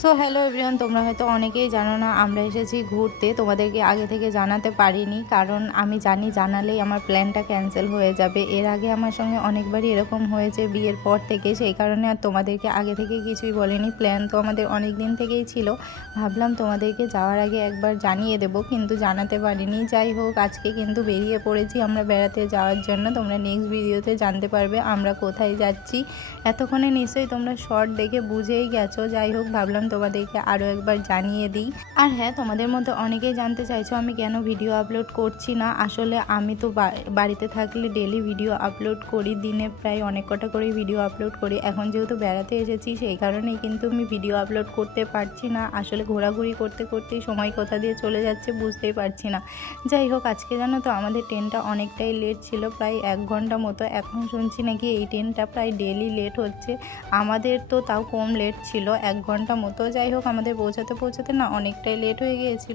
So hello everyone, তোমরা হয়তো অনেকেই জানো না আমরা এসেছি ঘুরতে। তোমাদেরকে আগে থেকে জানাতে পারিনি, কারণ আমি জানি জানালেই আমার প্ল্যানটা ক্যান্সেল হয়ে যাবে। এর আগে আমার সঙ্গে অনেকবারই এরকম হয়েছে বিয়ের পর থেকে, সেই কারণে আর তোমাদেরকে আগে থেকে কিছুই বলিনি। প্ল্যান তো আমাদের অনেক দিন থেকেই ছিল, ভাবলাম তোমাদেরকে যাওয়ার আগে একবার জানিয়ে দেবো, কিন্তু জানাতে পারিনি। যাই হোক, আজকে কিন্তু বেরিয়ে পড়েছি আমরা বেড়াতে যাওয়ার জন্য। তোমরা নেক্সট ভিডিওতে জানতে পারবে আমরা কোথায় যাচ্ছি। এতক্ষণে নিশ্চয়ই তোমরা শর্ট দেখে বুঝেই গেছো। যাই হোক, ভাবলাম তোমাদেরকে আরও একবার জানিয়ে দিই। আর হ্যাঁ, তোমাদের মধ্যে অনেকেই জানতে চাইছো আমি কেন ভিডিও আপলোড করছি না। আসলে আমি তো বাড়িতে থাকলে ডেলি ভিডিও আপলোড করি, দিনে প্রায় অনেক কটা করে ভিডিও আপলোড করি। এখন যেহেতু বেড়াতে এসেছি সেই কারণেই কিন্তু আমি ভিডিও আপলোড করতে পারছি না। আসলে ঘোরাঘুরি করতে করতেই সময় কোথা দিয়ে চলে যাচ্ছে বুঝতেই পারছি না। যাই হোক, আজকে জানো তো আমাদের ট্রেনটা অনেকটাই লেট ছিল, প্রায় 1 ঘন্টা মতো। এখন শুনছি নাকি এই ট্রেনটা প্রায় ডেলি লেট হচ্ছে। আমাদের তো তাও কম লেট ছিল, 1 ঘন্টা মতো। যাই হোক, আমাদের পৌঁছাতে পৌঁছাতে না অনেকটাই লেট হয়ে গিয়েছিল।